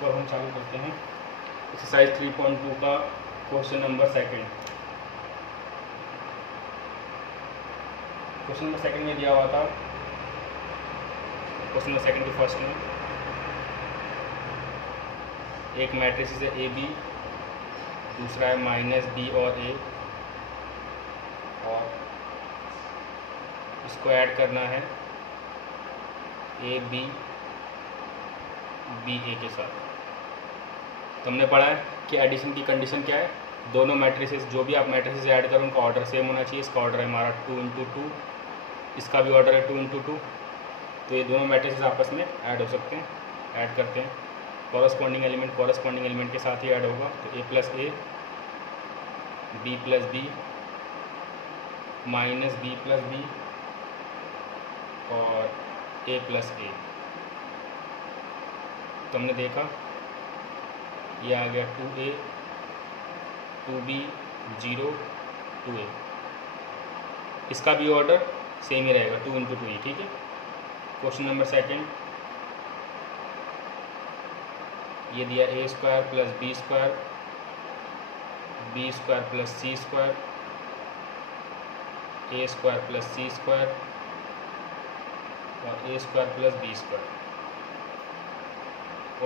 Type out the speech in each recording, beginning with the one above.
तो अब हम चालू करते हैं एक्सरसाइज 3.2 का question number second. Question number second में दिया हुआ था, क्वेश्चन नंबर सेकंड के फर्स्ट में एक मैट्रिक्स है ए बी, दूसरा है माइनस बी और ए, और इसको ऐड करना है ए बी बी ए के साथ। तो हमने पढ़ा है कि एडिशन की कंडीशन क्या है, दोनों मैट्रिसेस जो भी आप मैट्रिसेस ऐड करो उनका ऑर्डर सेम होना चाहिए। इसका ऑर्डर है हमारा 2 × 2, इसका भी ऑर्डर है 2 × 2, तो ये दोनों मैट्रिसेस आपस में ऐड हो सकते हैं। ऐड करते हैं, कॉरस्पॉन्डिंग एलिमेंट के साथ ही ऐड होगा। तो A plus A, B plus B, minus B plus B और ए प्लस ए। तो हमने देखा ये आ गया 2a 2b 0 2a, इसका भी ऑर्डर सेम ही रहेगा 2 × 2 ही, ठीक है। क्वेश्चन नंबर सेकंड ये दिया a² plus b² b² plus c² a² plus c² और a² प्लस b²।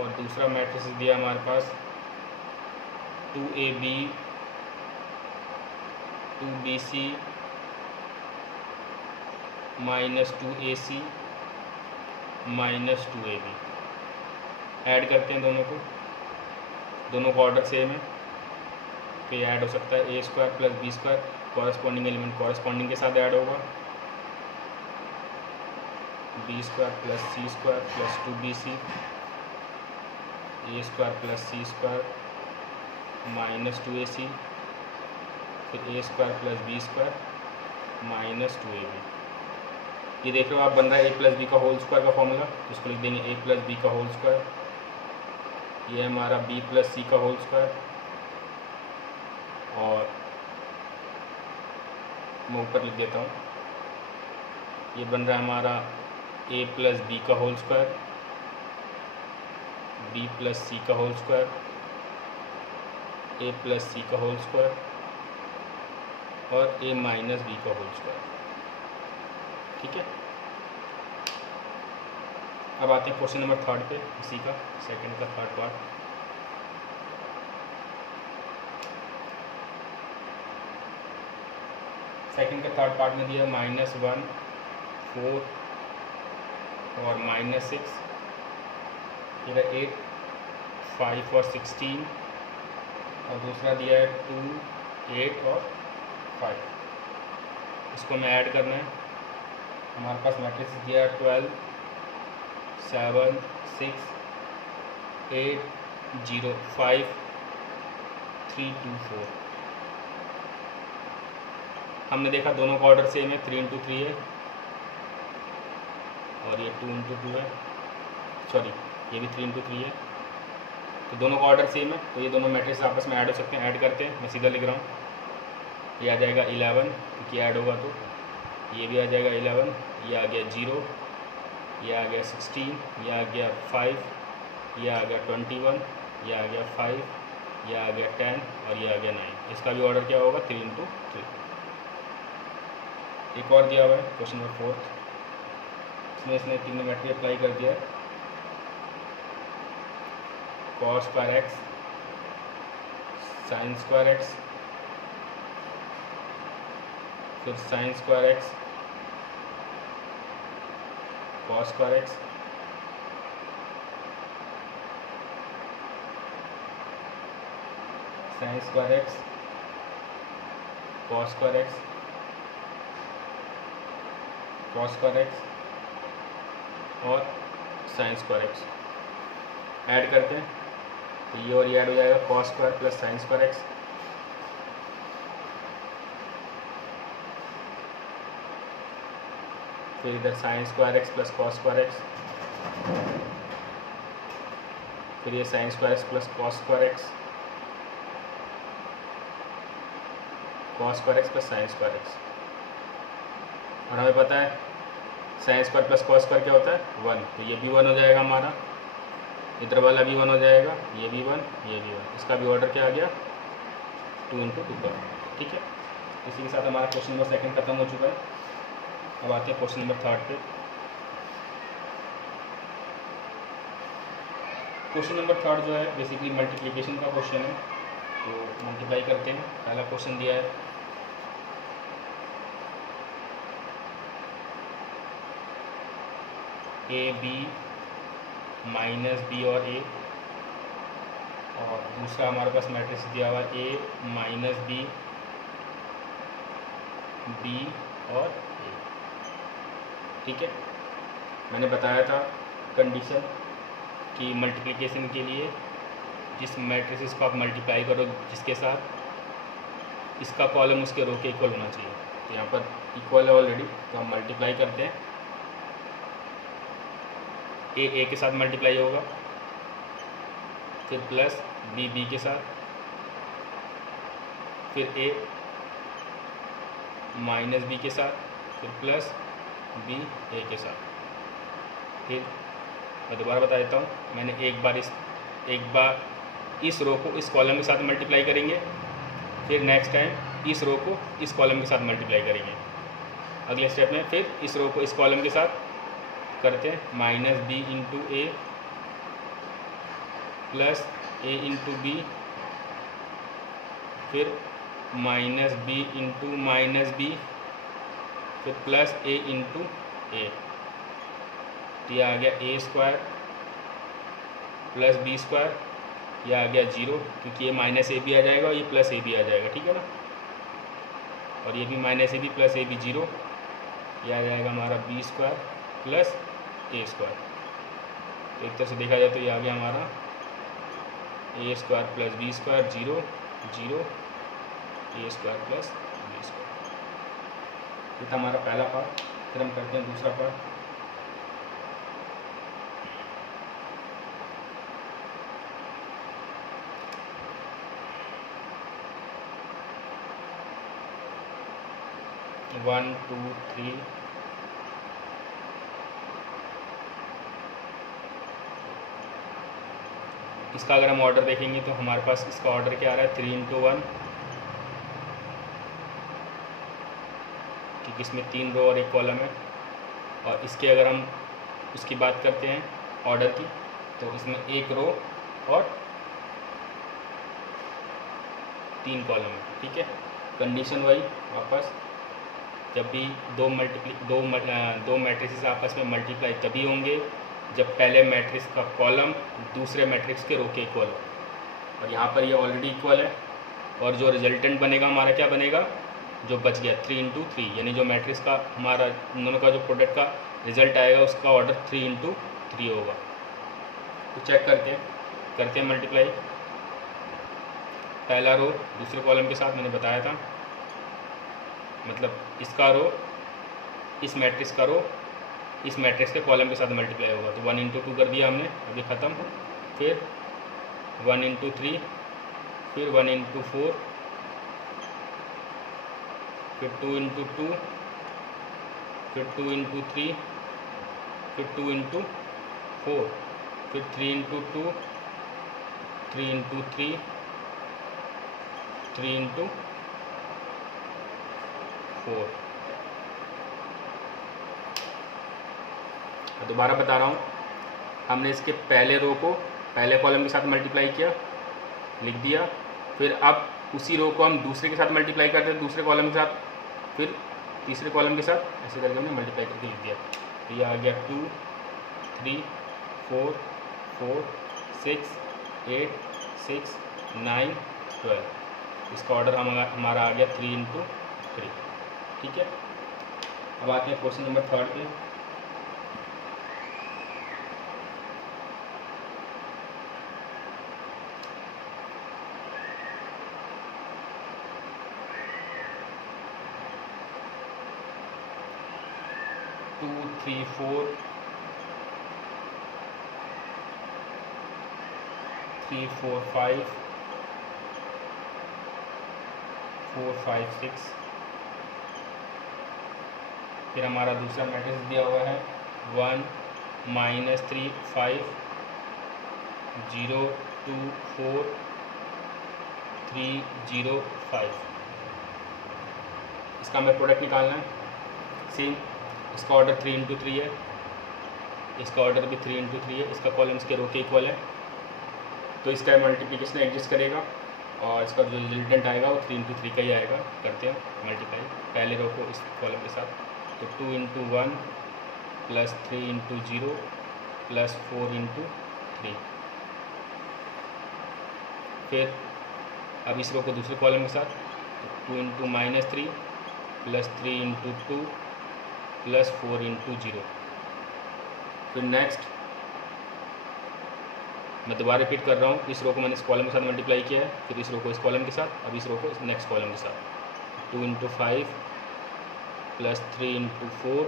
और दूसरा मैट्रिक्स दिया हमारे पास 2ab 2bc minus 2ac minus 2ab। Add करते हैं दोनों को, दोनों का ऑर्डर सेम है तो ये ऐड हो सकता है a² plus b², corresponding element corresponding के साथ ऐड होगा b² plus c² plus 2bc a² plus c² minus 2ac, फिर a² plus b² minus 2ab। ये देख रहे हो आप, बन रहा है a प्लस बी का होल स्क्वायर का फॉर्मूला, तो इसको लिख देंगे a प्लस बी का होल स्क्वायर। ये हमारा b प्लस सी का होल स्क्वायर, और मैं ऊपर लिख देता हूँ, ये बन रहा है हमारा a प्लस बी का होल स्क्वायर, b प्लस सी का होल स्क्वायर, a प्लस सी का होल स्क्वायर और a माइनस बी का होल स्क्वायर, ठीक है। अब आते हैं क्वेश्चन नंबर थर्ड पे, इसी का सेकंड का थर्ड पार्ट। सेकंड का थर्ड पार्ट में दिया -1 4 और -6, फिर 8 5 और 16, और दूसरा दिया है 2 8 और 5। इसको हमें ऐड करना है। हमारे पास मैट्रिक्स दिया है 12 7 6 8 0 5 3 2 4। हमने देखा दोनों का ऑर्डर सेम है, 3 × 3 है और ये 2 × 2 है, सॉरी ये भी 3 × 3 है, तो दोनों का ऑर्डर सेम है, तो ये दोनों मैट्रिक्स आपस में ऐड हो सकते हैं। ऐड करते हैं, मैं सीधा लिख रहा हूँ, ये आ जाएगा 11 क्योंकि ऐड होगा, तो ये भी आ जाएगा 11, ये आ गया 0, ये आ गया 16, ये आ गया 5, ये आ गया 21, ये आ गया 5, ये आ गया 10 और ये आ गया 9। इसका भी ऑर्डर क्या होगा 3 × 3। एक और दिया हुआ है क्वेश्चन नंबर फोर्थ, इसमें इसने तीनों मैट्रिक्स अप्लाई कर दिया है। cos square x sin square x, फिर sin square x cos square x, sin square x cos square x cos square x और sin स्क्वायर x। ऐड करते हैं तो ये और ये ऐड हो जाएगा cos square plus sin square x, फिर इधर sin square x plus cos square x, फिर ये sin square x plus cos square x, cos square x plus sin square x। और हमें पता है sin square plus cos square क्या होता है 1, तो ये भी 1 हो जाएगा हमारा। इधर वाला भी 1 हो जाएगा, ये भी 1, ये भी 1। इसका भी ऑर्डर क्या आ गया, 2 × 2 का। ठीक है, इसी के साथ हमारा क्वेश्चन नंबर 2 खत्म हो चुका है। अब आते हैं क्वेश्चन नंबर 3 पे। क्वेश्चन नंबर 3 जो है बेसिकली मल्टीप्लिकेशन का क्वेश्चन है, तो मल्टीप्लाई करते हैं। पहला क्वेश्चन दिया है AB - B और A, और दूसरा हमारे पास मैट्रिक्स दिया हुआ है A - B, B और A। ठीक है, मैंने बताया था कंडीशन कि मल्टीप्लिकेशन के लिए जिस मैट्रिक्स को आप मल्टीप्लाई करो जिसके साथ, इसका कॉलम उसके रो के इक्वल होना चाहिए। तो यहाँ पर इक्वल है ऑलरेडी, तो हम मल्टीप्लाई करते हैं। A के साथ मल्टीप्लाई होगा, फिर प्लस B के साथ, फिर A - B के साथ, फिर प्लस B A के साथ। फिर मैं दोबारा बता देता हूँ, मैंने एक बार इस रो को इस कॉलम के साथ मल्टीप्लाई करेंगे, फिर नेक्स्ट टाइम इस रो को इस कॉलम के साथ मल्टीप्लाई करेंगे। अगले स्टेप में फिर इस रो को इस कॉलम के साथ करते हैं, -B × A plus A × B, फिर -B × -B, फिर प्लस A × A। तो यह आ गया A² प्लस B², यह आ गया 0, क्योंकि ये -AB आ जाएगा और ये +AB आ जाएगा। ठीक है ना, और ये भी -AB प्लस AB 0, यह आ जाएगा हमारा B² प्लस A²। तो एक तरह से देखा जाए तो ये आ गया हमारा A² plus B² 0 0, A² plus B²। ये था हमारा पहला पार्ट। फिर हम करते हैं दूसरा पार्ट। वन टू थ्री इसका अगर हम ऑर्डर देखेंगे तो हमारे पास इसका ऑर्डर क्या आ रहा है, 3 × 1, क्योंकि इसमें 3 रो और 1 कॉलम है। और इसके अगर हम उसकी बात करते हैं ऑर्डर की, तो इसमें 1 रो और 3 कॉलम है। ठीक है, कंडीशन वही वापस, जब भी दो मैट्रिक्स आपस में मल्टीप्लाई तभी होंगे जब पहले मैट्रिक्स का कॉलम दूसरे मैट्रिक्स के रो के इक्वल हो, और यहाँ पर ये ऑलरेडी इक्वल है। और जो रिजल्टेंट बनेगा हमारा क्या बनेगा, जो बच गया 3 × 3, यानी जो मैट्रिक्स का हमारा इन दोनों का जो प्रोडक्ट का रिजल्ट आएगा उसका ऑर्डर 3 × 3 होगा। तो चेक करते हैं मल्टीप्लाई। पहला रो दूसरे कॉलम के साथ मैंने बताया था, मतलब इसका रो इस मैट्रिक्स का रो इस मैट्रिक्स के कॉलम के साथ मल्टीप्लाई होगा। तो 1 × 2 कर दिया हमने, अभी ख़त्म। फिर 1 × 3, फिर 1 × 4, फिर 2 × 2, फिर 2 × 3, फिर 2 × 4, फिर 3 × 2, 3 × 3, 3 × 4। दोबारा बता रहा हूँ, हमने इसके पहले रो को पहले कॉलम के साथ मल्टीप्लाई किया, लिख दिया। फिर अब उसी रो को हम दूसरे के साथ मल्टीप्लाई करते हैं, दूसरे कॉलम के साथ, फिर तीसरे कॉलम के साथ, ऐसे करके हमने मल्टीप्लाई करके लिख दिया। तो ये आ गया 2 3 4 4 6 8 6 9 12। इसका ऑर्डर हमारा आ गया 3 × 3। ठीक है, अब आते हैं क्वेश्चन नंबर 3 पे। टू 3 4 3 4 5 4 5 6। फिर हमारा दूसरा मैट्रिक्स दिया हुआ है 1 -3 5 0 2 4 3 0 5। इसका हमें प्रोडक्ट निकालना है। सेम इसका ऑर्डर 3 इंटू 3 है, इसका ऑर्डर भी 3 इंटू 3 है, इसका कॉलम्स के रो के इक्वल है, तो इसका मल्टीप्लिकेशन एग्जिस्ट करेगा और इसका जो रिजल्टेंट आएगा वो 3 इंटू 3 का ही आएगा। करते हैं मल्टीप्लाई पहले रो को इस कॉलम के साथ, तो 2 into 1 plus 3 into 0 plus 4 into 3। फिर अब इस रो को दूसरे कॉलम के साथ, 2 into -3 plus 3 into 2 plus 4 into 0। फिर नेक्स्ट मैं दोबारा रिपीट कर रहा हूँ, इस रो को मैंने इस कॉलम के साथ मल्टीप्लाई किया है, फिर इस रो को इस कॉलम के साथ, अब इस रो को इस नेक्स्ट कॉलम के साथ। 2 into 5 plus 3 into 4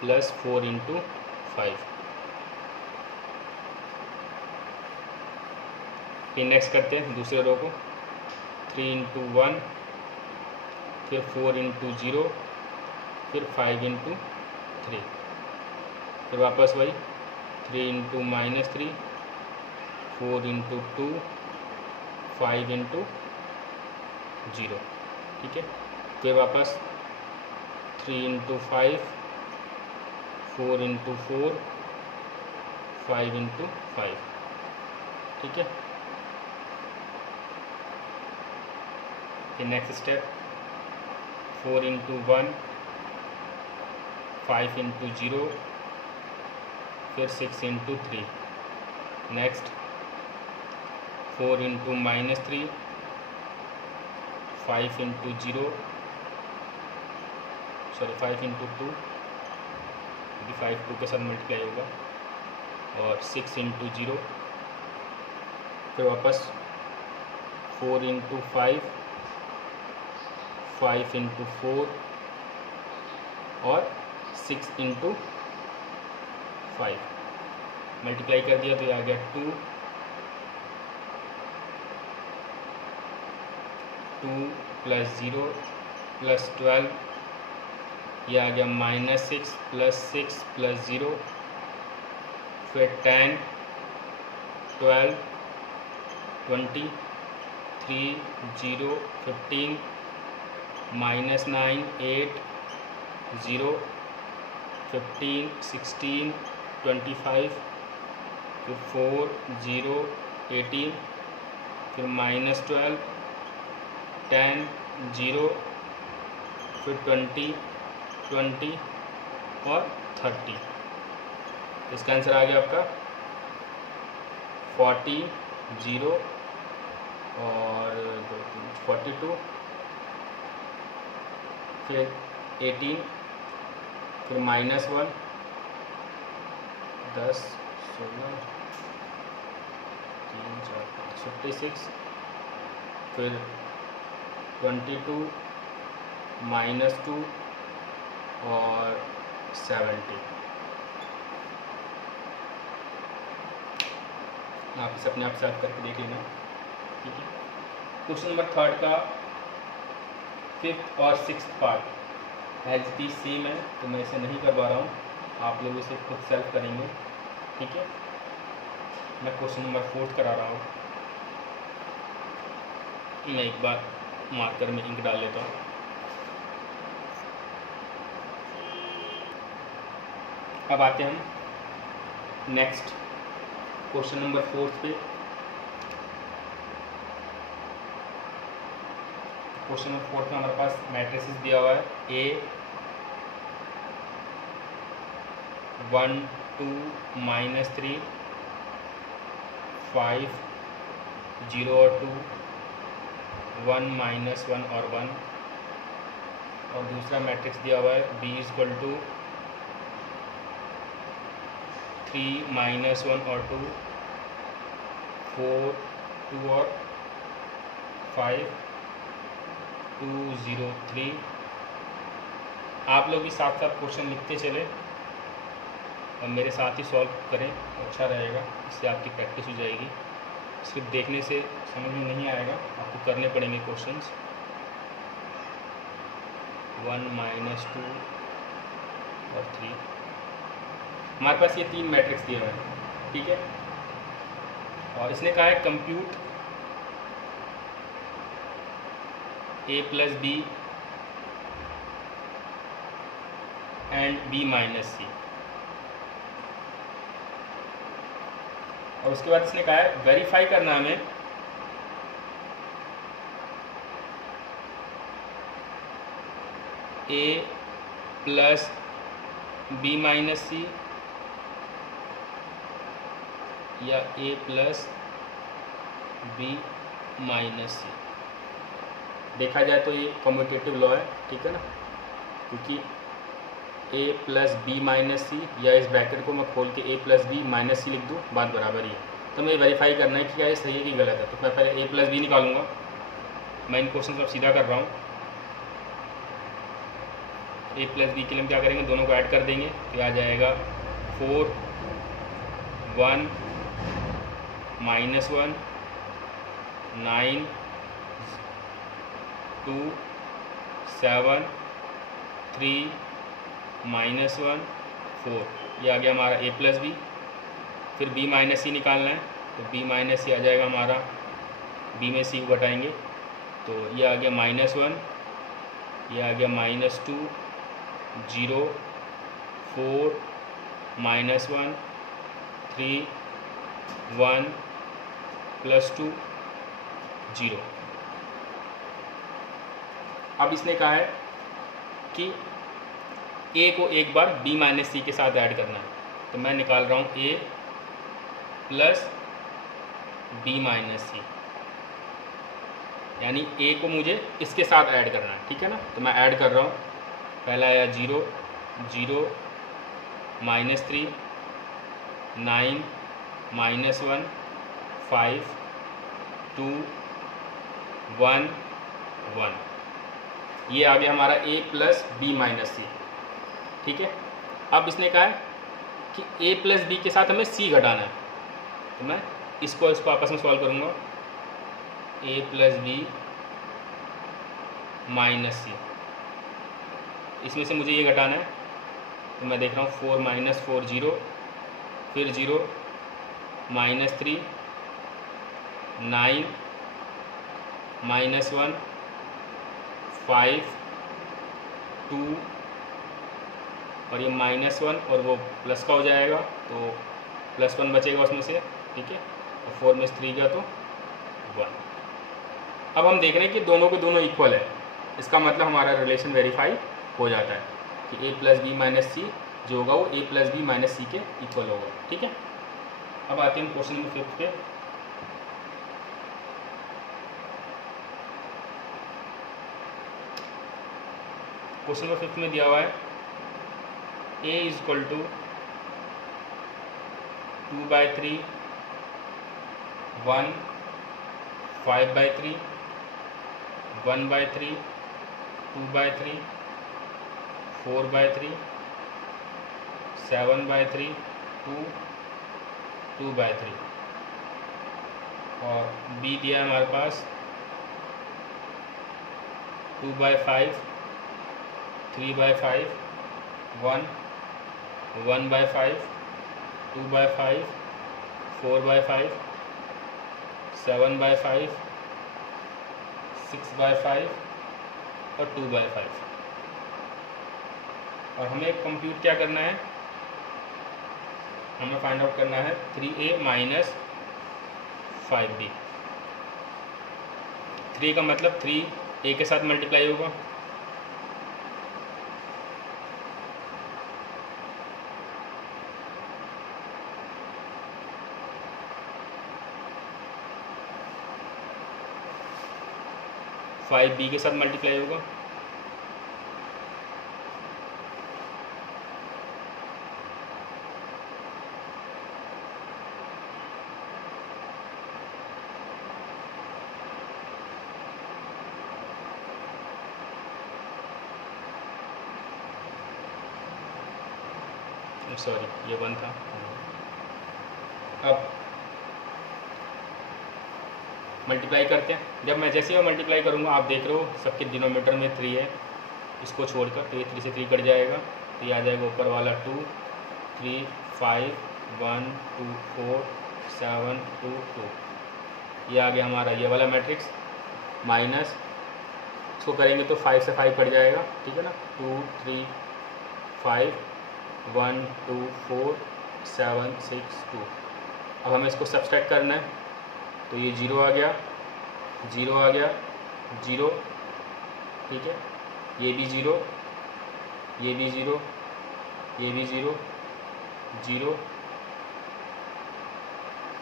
plus 4 into 5। फिर नेक्स्ट करते हैं दूसरे रो को, 3 इंटू 1 फिर 4 इंटू 0 फिर 5 इंटू 3। फिर वापस वही 3 इंटू -3 4 इंटू 2 5 इंटू 0। ठीक है। फिर वापस 3 इंटू 5 4 इंटू 4 5 इंटू 5। ठीक है। फिर नेक्स्ट स्टेप 4 इंटू 1 5 इंटू 0 फिर 6 into 3। Next 4 into -3 5 into 0 sorry 5 into 2, 5 2 के साथ मल्टीप्लाई होगा, और 6 इंटू 0। फिर वापस 4 इंटू 5 5 इंटू 4 और 6 इंटू 5 मल्टीप्लाई कर दिया तो ये आ गया 2 प्लस 0 प्लस 12, ये आ गया -6 प्लस 6 प्लस 0, फिर 10 12 20 3 0 15 -9 8 0 15 16 25 फिर 4 0 18 फिर -12 10 0 फिर 20 20 और 30। इसका आंसर आ गया आपका 40 0 और 42 फिर 18 फिर -1 10 16 3 4 56 फिर 22 -2 और 70। आप इसे अपने आप से करके देख लेना। ठीक है। क्वेश्चन नंबर 3 का 5th और 6th part as it is same है, तो मैं इसे नहीं करवा रहा हूँ, आप लोग इसे खुद सेल्फ करेंगे। ठीक है। मैं क्वेश्चन नंबर 4 करा रहा हूँ। मैं एक बार मार्कर में इंक डाल लेता हूँ। अब आते हैं हम नेक्स्ट क्वेश्चन नंबर 4 पे। क्वेश्चन नंबर 4 में हमारे पास मैट्रिसेस दिया हुआ है A 1 2 -3 5 0 और 2 1 -1 और 1, और दूसरा मैट्रिक्स दिया हुआ है B = 3 -1 और 2 4 2 और 5 2 0 3। आप लोग भी साथ साथ क्वेश्चन लिखते चले और मेरे साथ ही सॉल्व करें, अच्छा रहेगा, इससे आपकी प्रैक्टिस हो जाएगी। सिर्फ देखने से समझ में नहीं आएगा, आपको करने पड़ेंगे क्वेश्चंस। 1 -2 और 3। हमारे पास ये 3 मैट्रिक्स दिए हुए हैं। ठीक है। और इसने कहा है compute a plus B and b minus C. और उसके बाद इसने कहा है वेरीफाई करना हमें a प्लस बी माइनस सी या a प्लस बी माइनस सी। देखा जाए तो ये कम्यूटेटिव लॉ है, ठीक है ना, क्योंकि a प्लस बी माइनस सी या इस ब्रैकेट को मैं खोल के a प्लस बी माइनस सी लिख दूँ, बात बराबर ही है। तो मुझे वेरीफाई करना है कि क्या ये सही है कि गलत है। तो मैं पहले a प्लस बी निकालूंगा। मैं इन क्वेश्चन को अब सीधा कर रहा हूँ। a प्लस बी के लिए हम क्या करेंगे, दोनों को ऐड कर देंगे तो ये आ जाएगा 4 1 -1 9 2 7 3 -1 4। ये आ गया हमारा a प्लस बी। फिर b माइनस सी निकालना है, तो b माइनस सी आ जाएगा हमारा, b में c को घटाएंगे तो ये आ गया -1, ये आ गया -2 0 4 -1 3 1 +2 0। अब इसने कहा है कि a को एक बार b माइनस सी के साथ ऐड करना है, तो मैं निकाल रहा हूँ a प्लस बी माइनस सी, यानी a को मुझे इसके साथ ऐड करना है, ठीक है ना। तो मैं ऐड कर रहा हूँ। पहला आया 0 0 -3 9 -1 5 2 1 1। ये आ गया हमारा a प्लस बी माइनस सी, ठीक है। अब इसने कहा है कि a प्लस बी के साथ हमें c घटाना है, तो मैं इसको आपस में सॉल्व करूँगा। a प्लस बी माइनस सी, इसमें से मुझे ये घटाना है, तो मैं देख रहा हूँ 4 -4 0, फिर 0 -3 9 -1 5 2 और ये -1 और वो प्लस का हो जाएगा तो +1 बचेगा उसमें से, ठीक है। और 4 में से 3 गया तो 1। अब हम देख रहे हैं कि दोनों के दोनों इक्वल है, इसका मतलब हमारा रिलेशन वेरीफाई हो जाता है कि a प्लस बी माइनस सी जो होगा वो a प्लस बी माइनस सी के इक्वल होगा, ठीक है। अब आते हैं क्वेश्चन नंबर 5 पे। क्वेश्चन नंबर 5 में दिया हुआ है a इक्वल टू 2/3 1 5/3 1/3 2/3 4/3 7/3 2 2/3 और b दिया है हमारे पास 2/5 3/5 1 1/5 2/5 4/5 7/5 6/5 और 2/5। और हमें कंप्यूट क्या करना है, हमें फाइंड आउट करना है 3a माइनस 5b। 3 का मतलब 3 a के साथ मल्टीप्लाई होगा, फाइव बी के साथ मल्टीप्लाई होगा, सॉरी ये 1 था। अब मल्टीप्लाई करते हैं। जब मैं जैसे ही मल्टीप्लाई करूँगा आप देख रहे हो सबके डिनोमिनेटर में 3 है, इसको छोड़कर तो ये 3 से 3 कट जाएगा, तो ये आ जाएगा ऊपर वाला 2 3 5 1 2 4 7 2 2। ये आ गया हमारा ये वाला मैट्रिक्स, माइनस इसको करेंगे तो 5 से 5 कट जाएगा, ठीक है ना, 2 3 5 1 2 4 7 6 2। अब हमें इसको सब्सट्रैक्ट करना है, तो ये 0 आ गया, 0 आ गया, 0, ठीक है, ये भी 0, ये भी 0, ये भी 0 0।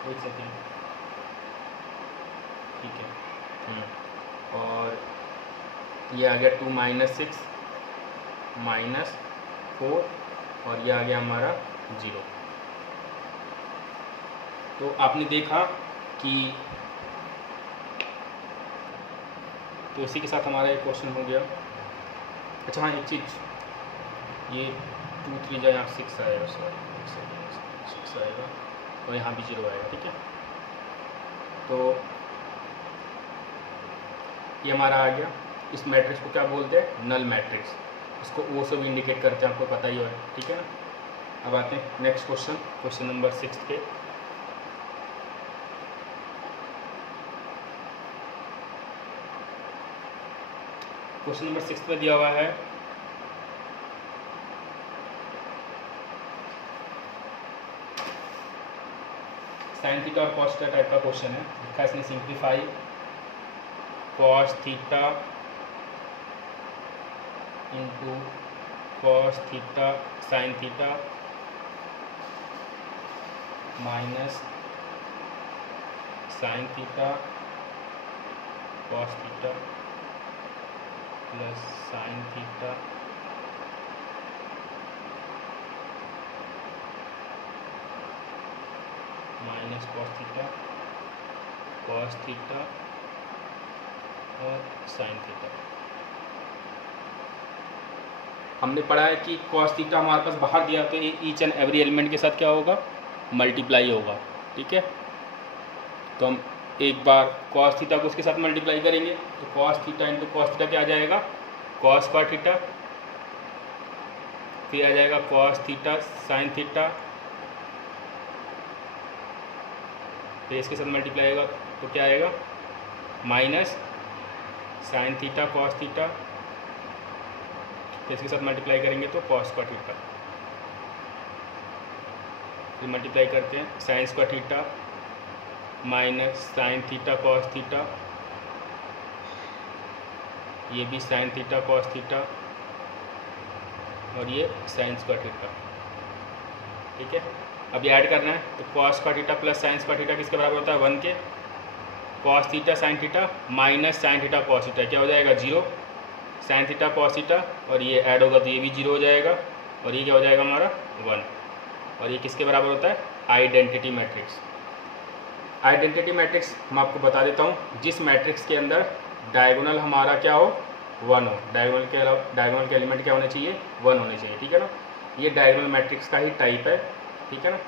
एक सेकेंड, ठीक है, और ये आ गया 2 -6 -4, और ये आ गया हमारा 0। तो आपने देखा कि तो इसी के साथ हमारा एक क्वेश्चन हो गया। अच्छा हाँ, एक चीज़, ये 2 3 जो यहाँ 6 आएगा, सॉरी 6 आएगा, और यहाँ भी 0 आएगा, ठीक है। तो ये हमारा आ गया। इस मैट्रिक्स को क्या बोलते हैं? Null matrix. इसको ओ से भी इंडिकेट करते हैं, आपको पता ही है, ठीक है ना। अब आते हैं नेक्स्ट क्वेश्चन, क्वेश्चन नंबर 6 पे। क्वेश्चन नंबर 6 पे दिया हुआ है साइन थीटा और कॉस थीटा टाइप का क्वेश्चन है। लिखा है इसने simplify cos theta into cos theta sine theta minus sine theta cos theta plus sine theta minus cos theta और साइन थीटा। हमने पढ़ा है कि कॉस थीटा हमारे पास बाहर दिया तो ईच एंड एवरी एलिमेंट के साथ क्या होगा? मल्टीप्लाई होगा, ठीक है। तो हम एक बार कॉस थीटा को उसके साथ मल्टीप्लाई करेंगे, तो cos theta into cos theta क्या आ जाएगा? कॉस स्क्वायर थीटा, फिर आ जाएगा कॉस थीटा साइन थीटा, फिर इसके साथ मल्टीप्लाई होगा तो क्या आएगा? Minus sine theta cos theta, फिर इसके साथ मल्टीप्लाई करेंगे तो कॉस स्क्वायर थीटा, फिर मल्टीप्लाई करते हैं sine square theta minus sine theta cos theta, ये भी साइन थीटा कॉस थीटा, और ये साइन स्क्वायर थीटा, ठीक है। अब ये ऐड करना है, तो cos square theta plus sine square theta किसके बराबर होता है? 1 के। Cos theta sine theta minus sine theta cos theta क्या हो जाएगा? 0। साइन थीटा कॉस थीटा और ये ऐड होगा तो ये भी 0 हो जाएगा, और ये क्या हो जाएगा हमारा? 1। और ये किसके बराबर होता है? Identity matrix. आइडेंटिटी मैट्रिक्स मैं आपको बता देता हूँ, जिस मैट्रिक्स के अंदर डायगोनल हमारा क्या हो? 1 हो। डायगोनल के एलिमेंट क्या होने चाहिए? 1 होने चाहिए, ठीक है ना। ये डायगोनल मैट्रिक्स का ही टाइप है, ठीक है ना।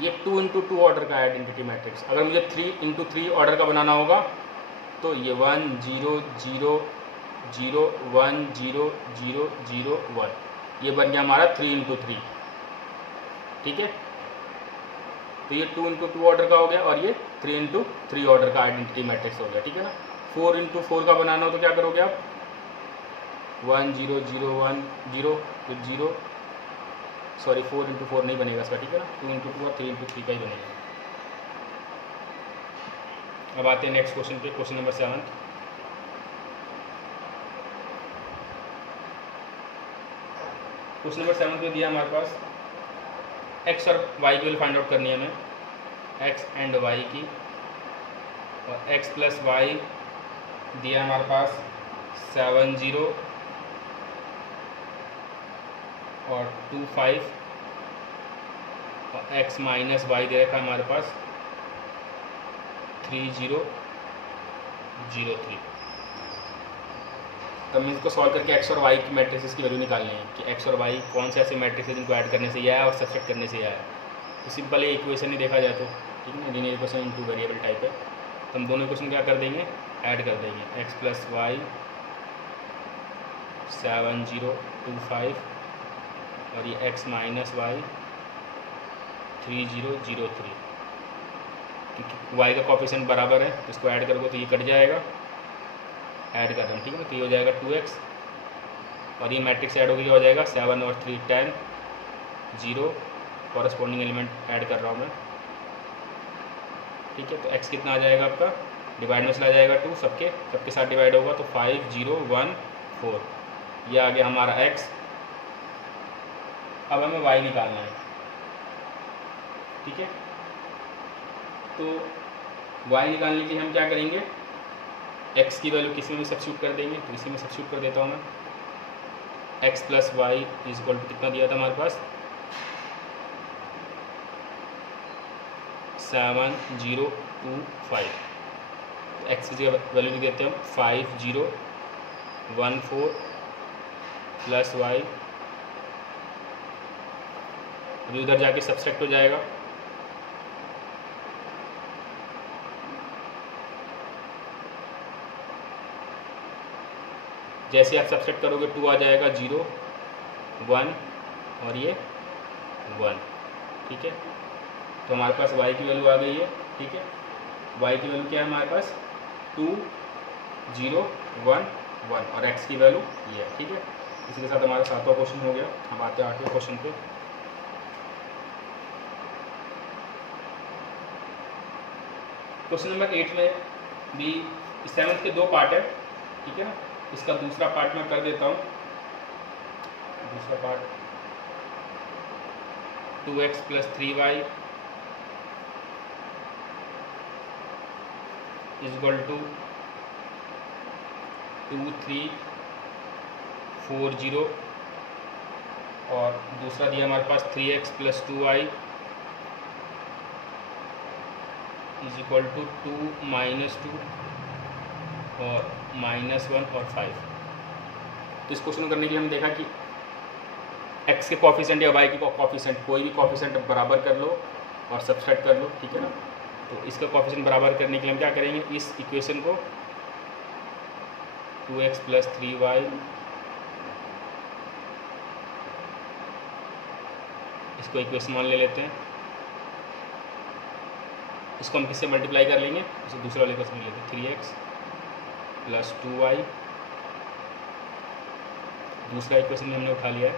ये 2 इंटू 2 ऑर्डर का आइडेंटिटी मैट्रिक्स। अगर मुझे 3 इंटू 3 ऑर्डर का बनाना होगा तो ये 1 0 0 0 1 0 0 0 1, ये बन गया हमारा 3 इंटू 3, ठीक है। तो ये 2 इंटू 2 ऑर्डर का हो गया, और ये 3 इंटू 3 ऑर्डर का आइडेंटिटी मैट्रिक्स हो गया, ठीक है ना। 4 इंटू 4 का बनाना हो तो क्या करोगे आप? 1 0 0 1 0 फिर 0, सॉरी 4 इंटू 4 नहीं बनेगा इसका, ठीक है ना। 2 इंटू 2 और 3 इंटू 3 का ही बनेगा। अब आते हैं नेक्स्ट क्वेश्चन पे, क्वेश्चन नंबर 7। क्वेश्चन नंबर 7 पे दिया हमारे पास एक्स और वाई की वैल्यू फाइंड आउट करनी है हमें, एक्स एंड वाई की। और एक्स प्लस वाई दिया हमारे पास 7 0 और 2 5, और एक्स माइनस वाई दे रखा है हमारे पास 3 0 0 3। तो हमें इसको सॉल्व करके एक्स और वाई की मैट्रिसेस की वैल्यू निकालनी है कि एक्स और वाई कौन से ऐसे मैट्रिक्स है जिनको ऐड करने से यह आया और सब्सट्रैक्ट करने से यह आया। तो सिंपल ये इक्वेशन ही देखा जाए तो, ठीक है ना, linear equation into variable type है। तो हम दोनों इक्वेशन क्या कर देंगे? ऐड कर देंगे। एक्स प्लस वाई 7 0 2 5, और ये एक्स माइनस वाई 3 0 0 3। क्योंकि y का कोफिशिएंट बराबर है तो इसको ऐड करोगे तो ये कट जाएगा, ऐड कर रहे हैं, ठीक है ना। तो ये हो जाएगा 2x और ये मैट्रिक्स ऐड होकर क्या हो जाएगा 7 और 3 10 0, कॉरस्पॉन्डिंग एलिमेंट ऐड कर रहा हूँ मैं, ठीक है। तो x कितना आ जाएगा आपका, डिवाइड में चला जाएगा 2, सबके साथ डिवाइड होगा तो 5 0 1 4, ये आ गया हमारा x। अब हमें y निकालना है, ठीक है। तो y निकालने के लिए हम क्या करेंगे, x की वैल्यू किसी में भी सब्स्टिट्यूट कर देंगे, तो इसी में सब्स्टिट्यूट कर देता हूँ मैं। x plus y is equal to कितना दिया था हमारे पास 7 0 2 5, तो x की जगह वैल्यू लिख देते हैं हम 5 0 1 4 प्लस वाई, अभी उधर जाके सब्सट्रैक्ट हो जाएगा, जैसे आप सब्सट्रैक्ट करोगे 2 आ जाएगा 0 1 और ये 1, ठीक है। तो हमारे पास y की वैल्यू आ गई है, ठीक है। y की वैल्यू क्या है हमारे पास 2 0 1 1 और x की वैल्यू ये है, ठीक है। इसी के साथ हमारा 7वां क्वेश्चन हो गया। अब आते हैं 8वें क्वेश्चन पे। क्वेश्चन नंबर 8 में भी 7th के 2 पार्ट है, ठीक है ना। इसका दूसरा पार्ट मैं कर देता हूँ। दूसरा part 2x plus 3y is equal to 2 3 4 0 और दूसरा दिया हमारे पास 3x plus 2y is equal to 2 minus 2 और -1 और 5। तो इस क्वेश्चन को करने के लिए हम देखा कि x के कोफिशिएंट या y के कोफिशिएंट, कोई भी कोफिशिएंट बराबर कर लो और सब्सट्रैक्ट कर लो, ठीक है ना। तो इसका कोफिशिएंट बराबर करने के लिए हम क्या करेंगे, इस इक्वेशन को 2x प्लस 3y इसको इक्वेशन मान ले लेते हैं, इसको हम किससे मल्टीप्लाई कर लेंगे, इसे दूसरा वाले इक्वेशन ले लेते हैं 3x प्लस 2y, दूसरा इक्वेशन हमने उठा लिया है,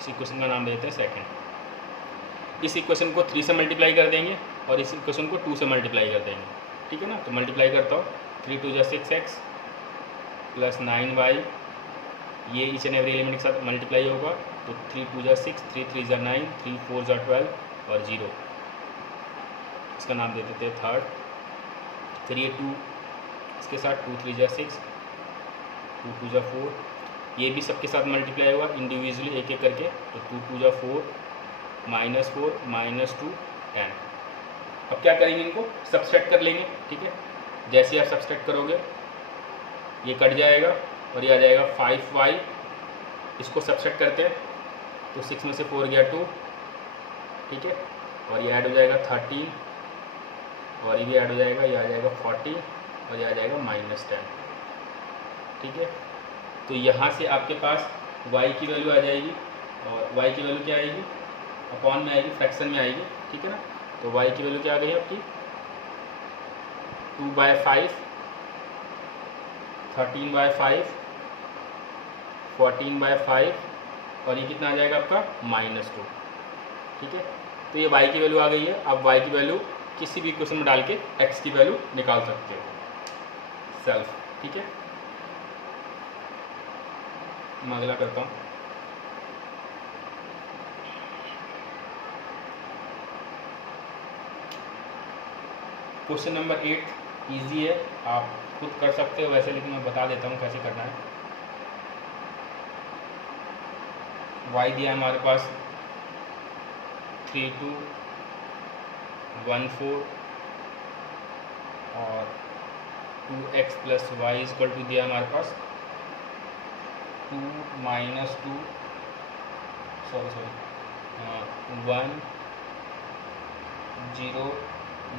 इस इक्वेशन का नाम देते हैं सेकंड। इस इक्वेशन को 3 से मल्टीप्लाई कर देंगे और इस इक्वेशन को 2 से मल्टीप्लाई कर देंगे, ठीक है ना। तो मल्टीप्लाई करता हूँ 3 2 जा 6x प्लस 9y, ये ईच एंड एवरी एलिमेंट के साथ मल्टीप्लाई होगा तो 3 2 जा 6 3 3 जा 9 3 4 जा 12 और 0, इसका नाम दे देते हैं थर्ड। फिर ये 2 इसके साथ 2 3 जा 6 2 2 जा 4, ये भी सबके साथ मल्टीप्लाई होगा इंडिविजुअली एक एक करके, तो 2 2 जा 4 -4 -2 10। अब क्या करेंगे, इनको सब्सट्रैक्ट कर लेंगे, ठीक है। जैसे ही आप सब्सट्रैक्ट करोगे ये कट जाएगा और ये आ जाएगा 5y, इसको सब्सट्रैक्ट करते हैं तो 6 में से 4 गया 2, ठीक है। और ये ऐड हो जाएगा 13 और ये भी ऐड हो जाएगा, ये आ जाएगा 40 और ये आ जाएगा -10, ठीक है। तो यहाँ से आपके पास y की वैल्यू आ जाएगी और y की वैल्यू क्या आएगी, अपॉन में आएगी, फ्रैक्शन में आएगी, ठीक है ना। तो y की वैल्यू क्या आ गई आपकी 2/5 13/5 14/5 और ये कितना आ जाएगा आपका -2, ठीक है। तो ये y की वैल्यू आ गई है। अब y की वैल्यू किसी भी इक्वेशन में डाल के x की वैल्यू निकाल सकते हो सेल्फ, ठीक है। मैं अगला करता हूँ। क्वेश्चन नंबर 8 इजी है, आप खुद कर सकते हो वैसे, लेकिन मैं बता देता हूँ कैसे करना है। y दिया है हमारे पास 3 2 1 4 और 2x plus y is equal to दिया हमारे पास 2 -2 1 0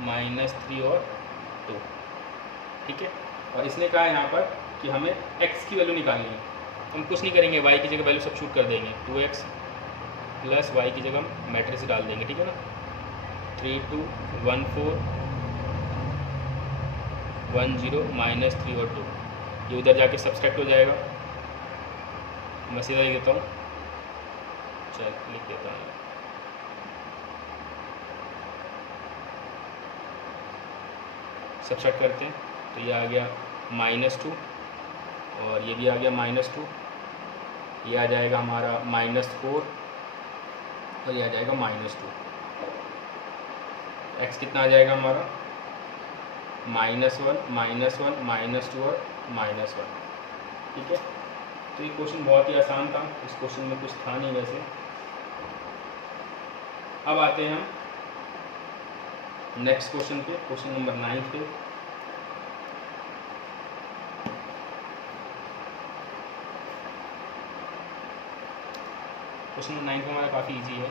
-3 और 2, ठीक है। और इसने कहा यहाँ पर कि हमें x की वैल्यू निकालनी है, हम कुछ नहीं करेंगे, y की जगह वैल्यू सब्स्टिट्यूट कर देंगे, 2x प्लस y की जगह हम मैट्रिक्स डाल देंगे, ठीक है ना। 3 2 1 4 1 0 -3 और 2, ये उधर जाके सब्सट्रैक्ट हो जाएगा। मैं सीधा लिख देता हूँ, चल लिख देता हूँ, सब्सट्रैक्ट करते हैं तो ये आ गया -2 और ये भी आ गया -2, ये आ जाएगा हमारा -4 और ये आ जाएगा -2। x कितना आ जाएगा हमारा -1 -1 -2 और -1। ठीक है, तो ये क्वेश्चन बहुत ही आसान था, इस क्वेश्चन में कुछ था नहीं वैसे। अब आते हैं हम नेक्स्ट क्वेश्चन पे, क्वेश्चन नंबर 9 पे। क्वेश्चन नंबर 9 हमारा काफ़ी इजी है,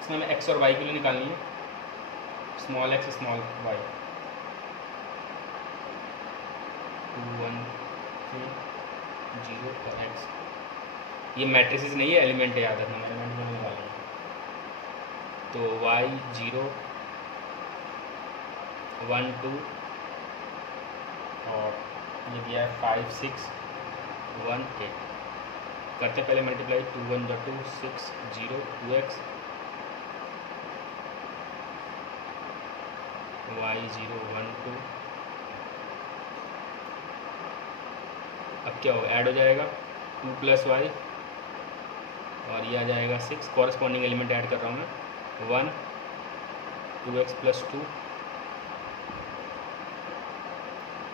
इसमें हमें x और y के लिए निकालनी है, स्मॉल x स्मॉल y। 2 1 3 0 और x, ये मैट्रिसेस नहीं है, एलिमेंट है, याद रखना एलिमेंट में निकालना है। तो y 0 1 2 और ये दिया है 5 6 1 8। करते पहले मल्टीप्लाई, 2 1 2 6 0 2x y 0 1 2। अब क्या हो, ऐड हो जाएगा 2 + y और ये आ जाएगा 6, कॉरस्पॉन्डिंग एलिमेंट ऐड कर रहा हूँ मैं, 1 2x + 2।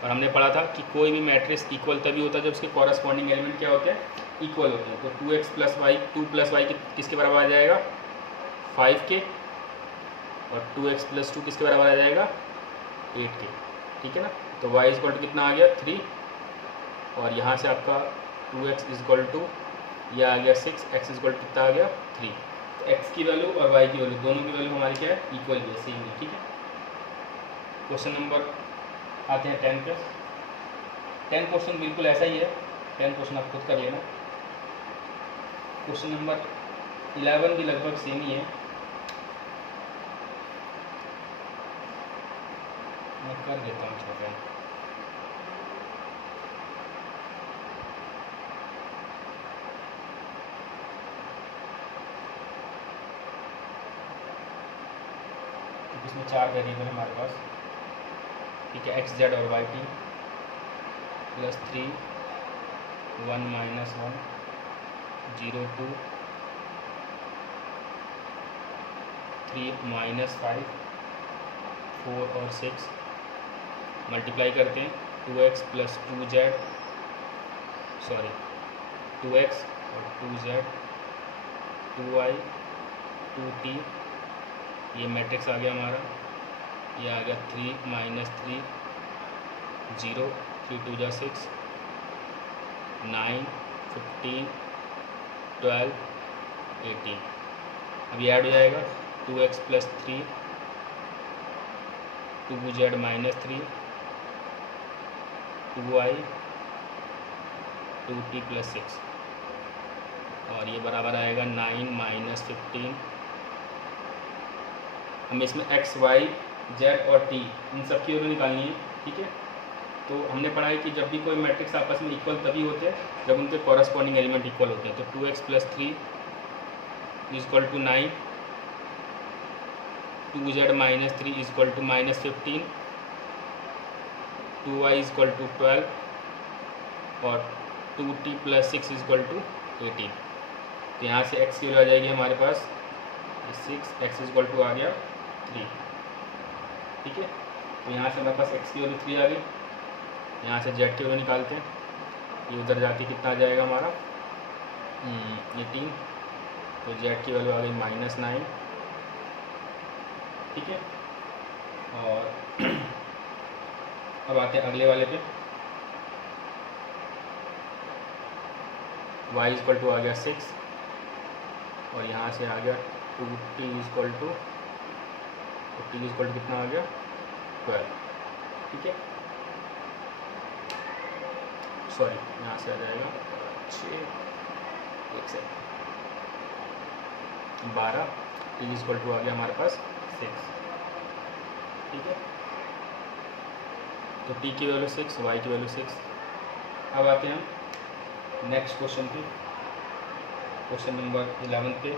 और हमने पढ़ा था कि कोई भी मैट्रिक्स इक्वल तभी होता है जब उसके कॉरस्पॉन्डिंग एलिमेंट क्या होते हैं, इक्वल होते हैं। तो 2x + y 2 + y किसके बराबर आ जाएगा, 5 के, और 2x + 2 किसके बराबर आ जाएगा, 8 के। ठीक है ना, तो y = कितना आ गया 3, और यहाँ से आपका 2x = यह आ गया 6, x कितना आ गया 3। तो x की वैल्यू और y की वैल्यू, दोनों की वैल्यू हमारी क्या है, इक्वल है, सेम है। ठीक है, क्वेश्चन नंबर आते हैं 10 पे। 10 क्वेश्चन बिल्कुल ऐसा ही है, 10 क्वेश्चन आप खुद कर लेना। क्वेश्चन नंबर 11 भी लगभग सेम ही है, मैं कर देता हूँ छोटा। इसमें 4 वेरिएबल है हमारे पास। ठीक है, x z और y t +3 1 - 1 0 2 3 - 5 4 और 6। मल्टीप्लाई करते हैं, 2x + 2z 2x और 2z 2y 2t, ये मैट्रिक्स आ गया हमारा। ये आ गया 3 - 3 0 3 2 = 6 9 15 12 18। अब ये ऐड हो जाएगा, 2x + 3 2z - 3 2y 2t + 6, और ये बराबर आएगा 9 - 15। हमें इसमें x y z और t इन सब की वैल्यू निकालनी है। ठीक है, तो हमने पढ़ा है कि जब भी कोई मैट्रिक्स आपस में इक्वल तभी होते हैं जब उनके कॉरस्पॉन्डिंग एलिमेंट इक्वल होते हैं। तो 2x + 3 = 9 2z - 3 = -15 2y = 12 और 2t + 6 = 18। तो यहाँ से x की वैल्यू आ जाएगी हमारे पास 6, x = आ गया 3। ठीक है, तो यहाँ से हमारे पास x की वैल्यू 3 आ गई। यहाँ से z की वैल्यू निकालते हैं, ये उधर जाके कितना आ जाएगा हमारा 18। तो z की वैल्यू आ गई -9। ठीक है, और अब आते हैं अगले वाले पे। y = आ गया 6 और यहाँ से आ गया 2t = कितना आ गया 12। ठीक है, सॉरी यहाँ से आ जाएगा 6, 1 सेकंड, 12, t इक्वल टू आ गया हमारे पास 6। ठीक है, तो t की वैल्यू 6, y की वैल्यू 6। अब आते हैं हम नेक्स्ट क्वेश्चन पे, क्वेश्चन नंबर 11 पे।